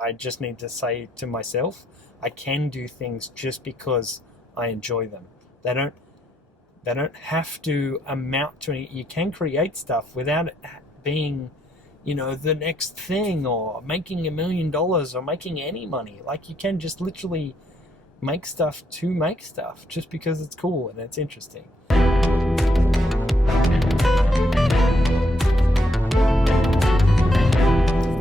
I just need to say to myself, I can do things just because I enjoy them. They don't they don't have to amount to any. You can create stuff without it being, the next thing, or making $1 million, or making any money. Like, you can just literally make stuff to make stuff just because it's cool and it's interesting.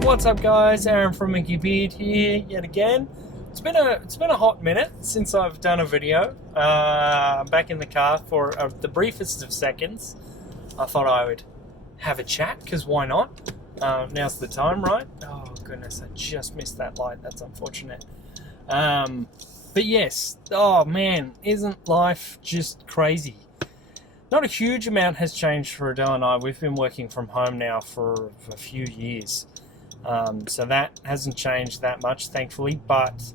What's up, guys? Aaron from Mickey Beard here yet again. It's been a hot minute since I've done a video. I'm back in the car for the briefest of seconds. I thought I would have a chat, because why not? Now's the time, right? Oh goodness, I just missed that light. That's unfortunate. But yes, oh man, isn't life just crazy? Not a huge amount has changed for Adele and I. We've been working from home now for a few years. So that hasn't changed that much, thankfully, but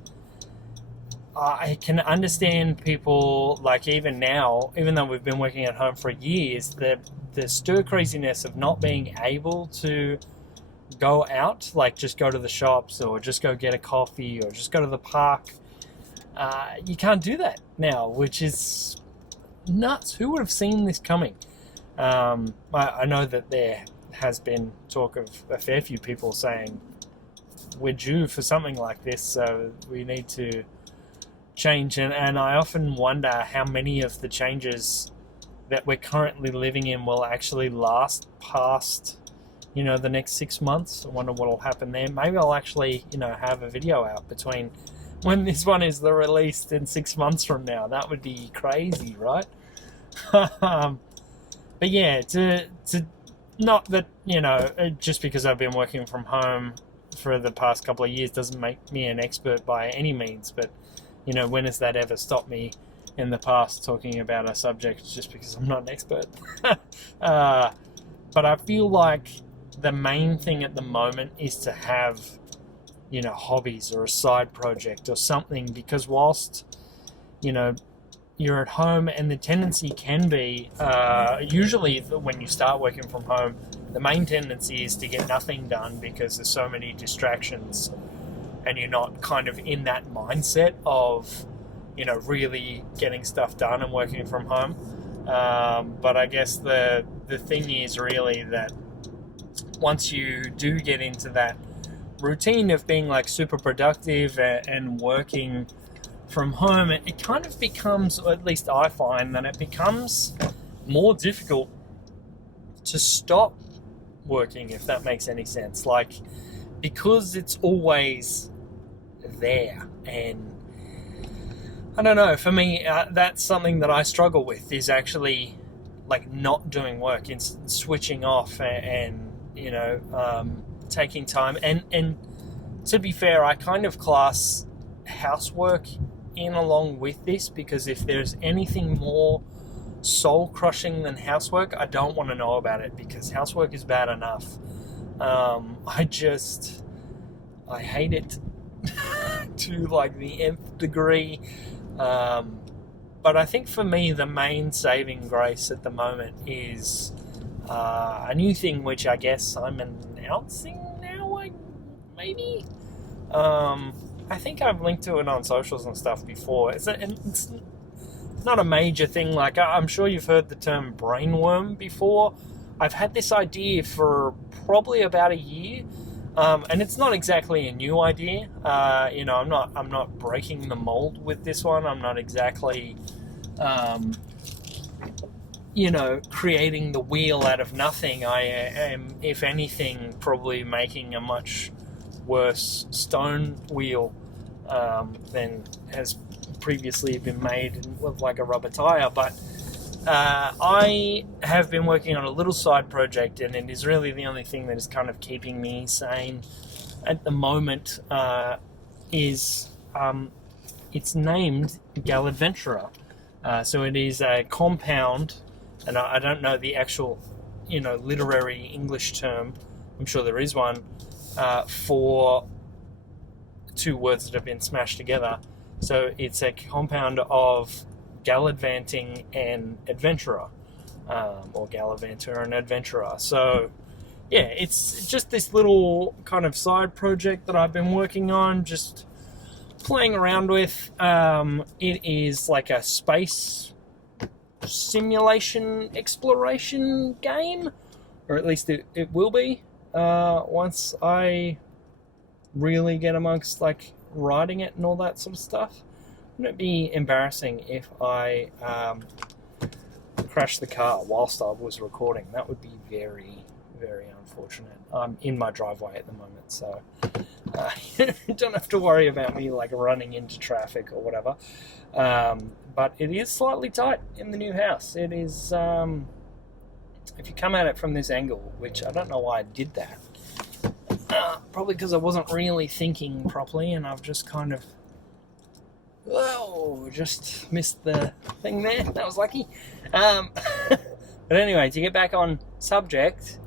I can understand people, like, even now, even though we've been working at home for years, the stir craziness of not being able to go out, like just go to the shops or just go get a coffee or just go to the park. You can't do that now, which is nuts. Who would have seen this coming? I know that there has been talk of a fair few people saying we're due for something like this, so we need to change. And I often wonder how many of the changes that we're currently living in will actually last past, the next 6 months. I wonder what will happen there. Maybe I'll actually, have a video out between when this one is released in 6 months from now. That would be crazy, right? But yeah, to not that, just because I've been working from home for the past couple of years doesn't make me an expert by any means, but, when has that ever stopped me in the past talking about a subject just because I'm not an expert? But I feel like the main thing at the moment is to have, hobbies or a side project or something, because whilst, you're at home, and the tendency can be, usually when you start working from home, the main tendency is to get nothing done because there's so many distractions and you're not kind of in that mindset of, really getting stuff done and working from home. But I guess the thing is really that once you do get into that routine of being like super productive and working from home, it kind of becomes, or at least I find that it becomes more difficult to stop working, if that makes any sense. Like, because it's always there. And I don't know, for me, that's something that I struggle with, is actually like not doing work and switching off and taking time. And to be fair, I kind of class housework in along with this, because if there's anything more soul crushing than housework, I don't want to know about it, because housework is bad enough. I hate it to like the nth degree. But I think for me, the main saving grace at the moment is a new thing, which I guess I'm announcing now, maybe. I think I've linked to it on socials and stuff before. It's not a major thing. Like, I'm sure you've heard the term brainworm before. I've had this idea for probably about a year, and it's not exactly a new idea. I'm not breaking the mold with this one. I'm not exactly, creating the wheel out of nothing. I am, if anything, probably making a much worse stone wheel than has previously been made with like a rubber tire. But I have been working on a little side project, and it is really the only thing that is kind of keeping me sane at the moment. It's named Galavant. So it is a compound, and I don't know the actual literary English term. I'm sure there is one for two words that have been smashed together. So it's a compound of gallivanting and adventurer, or gallivanter and adventurer. So yeah, it's just this little kind of side project that I've been working on, just playing around with. It is like a space simulation exploration game, or at least it will be once I really get amongst like writing it and all that sort of stuff. Wouldn't it be embarrassing if I crashed the car whilst I was recording? That would be very, very unfortunate. I'm in my driveway at the moment, so you don't have to worry about me like running into traffic or whatever. But it is slightly tight in the new house. It is, if you come at it from this angle, which I don't know why I did that. Probably because I wasn't really thinking properly, and I've just kind of, just missed the thing there. That was lucky. But anyway, to get back on subject,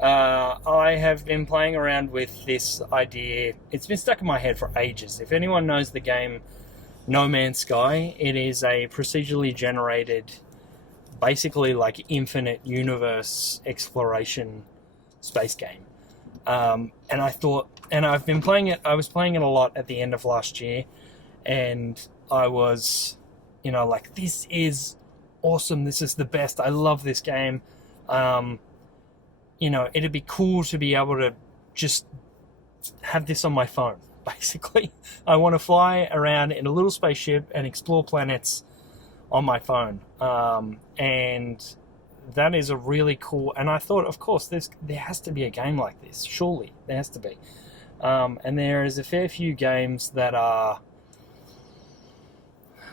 I have been playing around with this idea. It's been stuck in my head for ages. If anyone knows the game No Man's Sky, it is a procedurally generated, basically like infinite universe exploration space game. And I thought, and I've been playing it, I was playing it a lot at the end of last year, and I was, like, this is awesome, this is the best, I love this game. It'd be cool to be able to just have this on my phone, basically. I want to fly around in a little spaceship and explore planets on my phone. And that is a really cool, and I thought, of course, there has to be a game like this, surely, there has to be. And there is a fair few games that are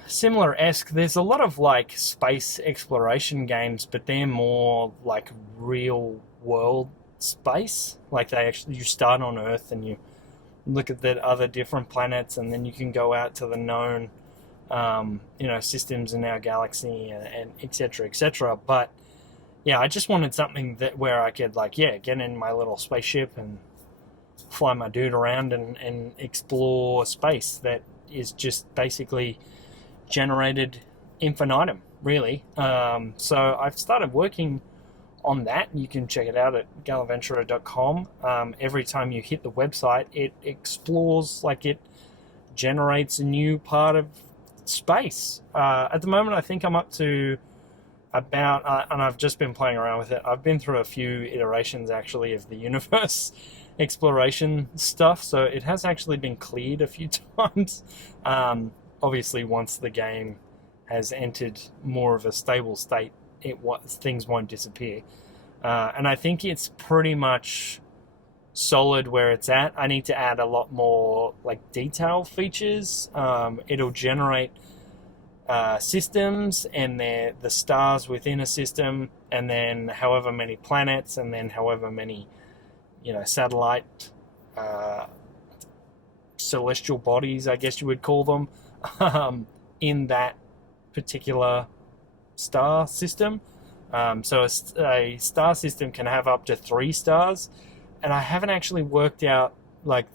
similar-esque. There's a lot of like space exploration games, but they're more like real world space. Like you start on Earth and you look at the other different planets, and then you can go out to the known systems in our galaxy and etc. etc. But yeah, I just wanted something where I could get in my little spaceship and fly my dude around and explore space that is just basically generated infinitum, really. So I've started working on that. You can check it out at galavant.com. Every time you hit the website, it explores, it generates a new part of space. At the moment, I think I'm up to about, and I've just been playing around with it, I've been through a few iterations actually of the universe exploration stuff, so it has actually been cleared a few times. Obviously, once the game has entered more of a stable state, things won't disappear. And I think it's pretty much solid where it's at. I need to add a lot more detail features. It'll generate systems and the stars within a system, and then however many planets, and then however many satellite celestial bodies, I guess you would call them, in that particular star system. So a star system can have up to 3 stars, and I haven't actually worked out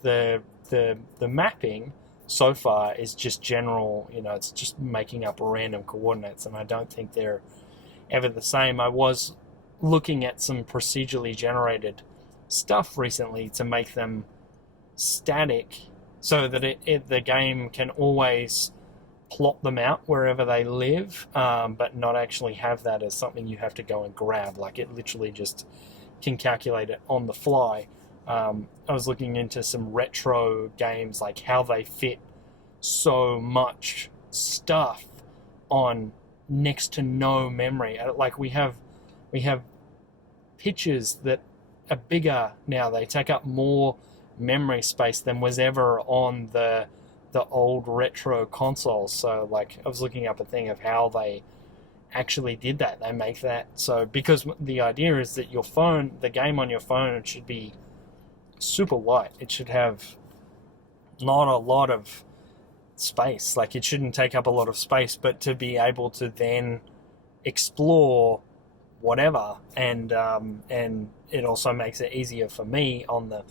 the mapping so far is just general, it's just making up random coordinates, and I don't think they're ever the same. I was looking at some procedurally generated stuff recently to make them static so that the game can always plot them out wherever they live, but not actually have that as something you have to go and grab. It literally just can calculate it on the fly. I was looking into some retro games, how they fit so much stuff on next to no memory. We have pictures that are bigger now. They take up more memory space than was ever on the old retro consoles. So I was looking up a thing of how they actually did that. They make that so, because the idea is that your phone, the game on your phone, it should be super light. It should have not a lot of space. It shouldn't take up a lot of space, but to be able to then explore whatever, and it also makes it easier for me on the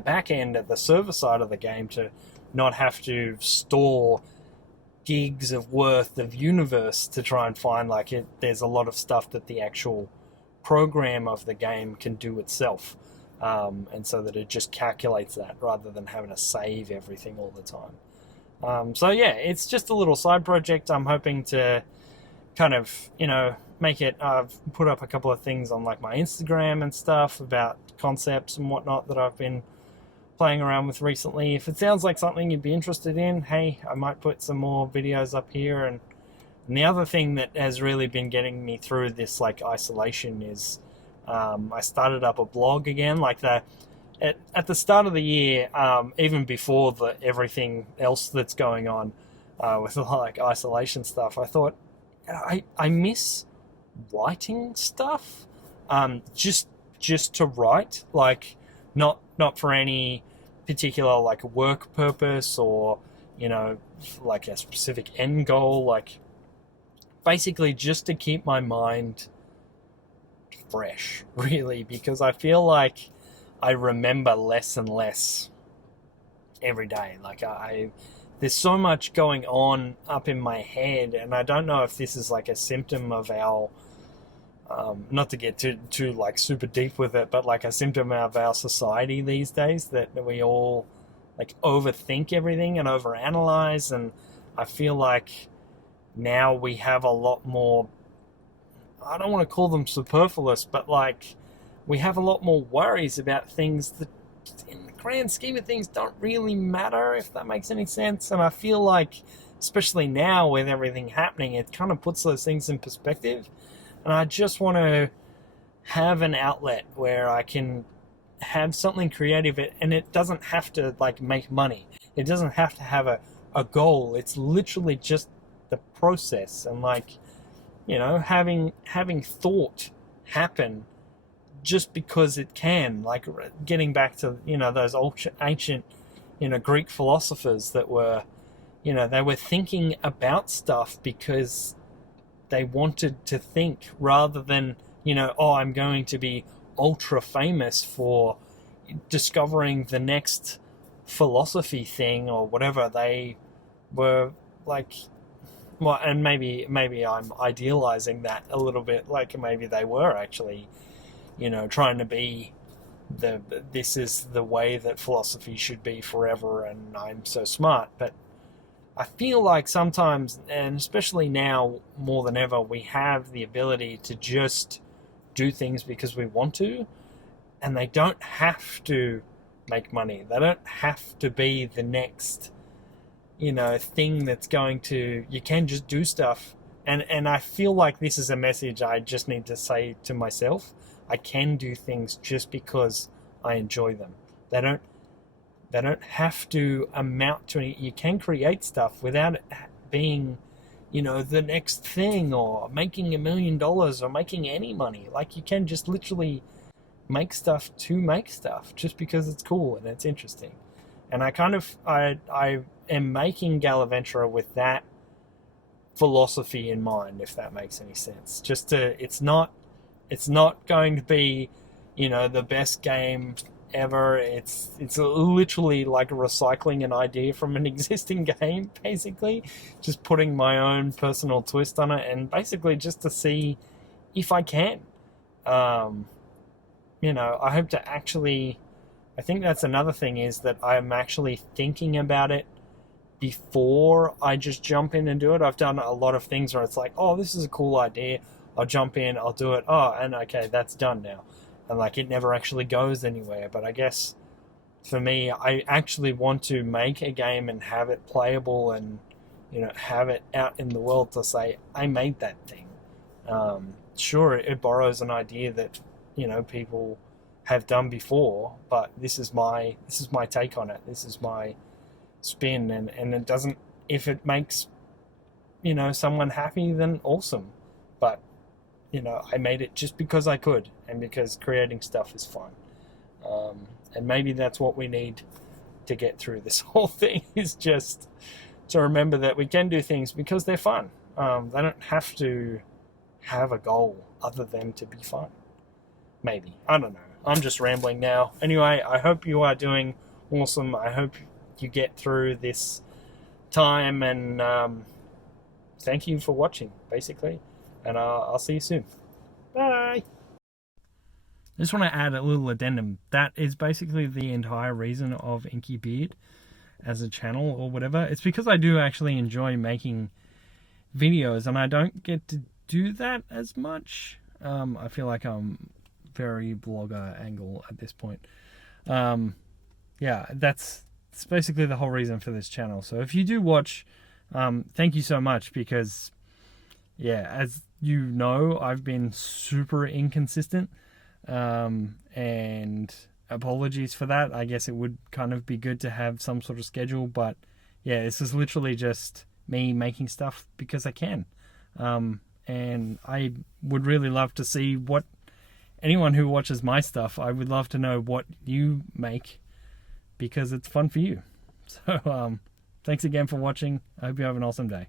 back end at the server side of the game to not have to store gigs of worth of universe to try and find there's a lot of stuff that the actual program of the game can do itself, and so that it just calculates that rather than having to save everything all the time. So yeah, it's just a little side project. I'm hoping to kind of, make it. I've put up a couple of things on like my Instagram and stuff about concepts and whatnot that I've been playing around with recently. If it sounds like something you'd be interested in, hey, I might put some more videos up here. And the other thing that has really been getting me through this like isolation is I started up a blog again. Like at the start of the year, even before everything else that's going on with like isolation stuff, I thought I miss writing stuff. Just to write, like not for any particular like work purpose or like a specific end goal, like basically just to keep my mind fresh, really, because I feel like I remember less and less every day. Like there's so much going on up in my head, and I don't know if this is like a symptom of our not to get too like super deep with it, but like a symptom of our society these days, that we all like overthink everything and overanalyze. And I feel like now we have a lot more, I don't want to call them superfluous, but like we have a lot more worries about things that in the grand scheme of things don't really matter, if that makes any sense. And I feel like, especially now with everything happening, it kind of puts those things in perspective. And I just want to have an outlet where I can have something creative, and it doesn't have to like make money. It doesn't have to have a goal. It's literally just the process, and like, having thought happen just because it can. Like getting back to, those ancient, Greek philosophers that were, they were thinking about stuff because they wanted to think, rather than, I'm going to be ultra famous for discovering the next philosophy thing or whatever. They were like, well, and maybe I'm idealizing that a little bit. Like maybe they were actually, trying to be this is the way that philosophy should be forever, and I'm so smart. But I feel like sometimes, and especially now more than ever, we have the ability to just do things because we want to, and they don't have to make money. They don't have to be the next, thing that's going to, you can just do stuff. And I feel like this is a message I just need to say to myself. I can do things just because I enjoy them. They don't have to amount to any. You can create stuff without it being, the next thing, or making $1 million, or making any money. Like you can just literally make stuff to make stuff just because it's cool and it's interesting. And I am making Galavant with that philosophy in mind, if that makes any sense. It's not going to be, the best game ever. It's literally like recycling an idea from an existing game, basically, just putting my own personal twist on it, and basically just to see if I can. I hope to actually, I think that's another thing, is that I'm actually thinking about it before I just jump in and do it. I've done a lot of things where it's like, oh, this is a cool idea, I'll jump in, I'll do it, and okay, that's done now. And like it never actually goes anywhere. But I guess for me, I actually want to make a game and have it playable, and have it out in the world to say I made that thing. Sure, it borrows an idea that people have done before, but this is my take on it. This is my spin, and it doesn't. If it makes someone happy, then awesome. But I made it just because I could, and because creating stuff is fun. And maybe that's what we need to get through this whole thing, is just to remember that we can do things because they're fun. They don't have to have a goal other than to be fun. Maybe. I don't know. I'm just rambling now. Anyway, I hope you are doing awesome. I hope you get through this time, and thank you for watching, basically. And I'll see you soon. Bye! I just want to add a little addendum. That is basically the entire reason of Inky Beard as a channel or whatever. It's because I do actually enjoy making videos, and I don't get to do that as much. I feel like I'm very blogger angle at this point. Yeah, that's basically the whole reason for this channel. So if you do watch, thank you so much, because yeah, as you know, I've been super inconsistent, and apologies for that. I guess it would kind of be good to have some sort of schedule, but yeah, this is literally just me making stuff because I can. And I would really love to see what anyone who watches my stuff, I would love to know what you make, because it's fun for you. So thanks again for watching. I hope you have an awesome day.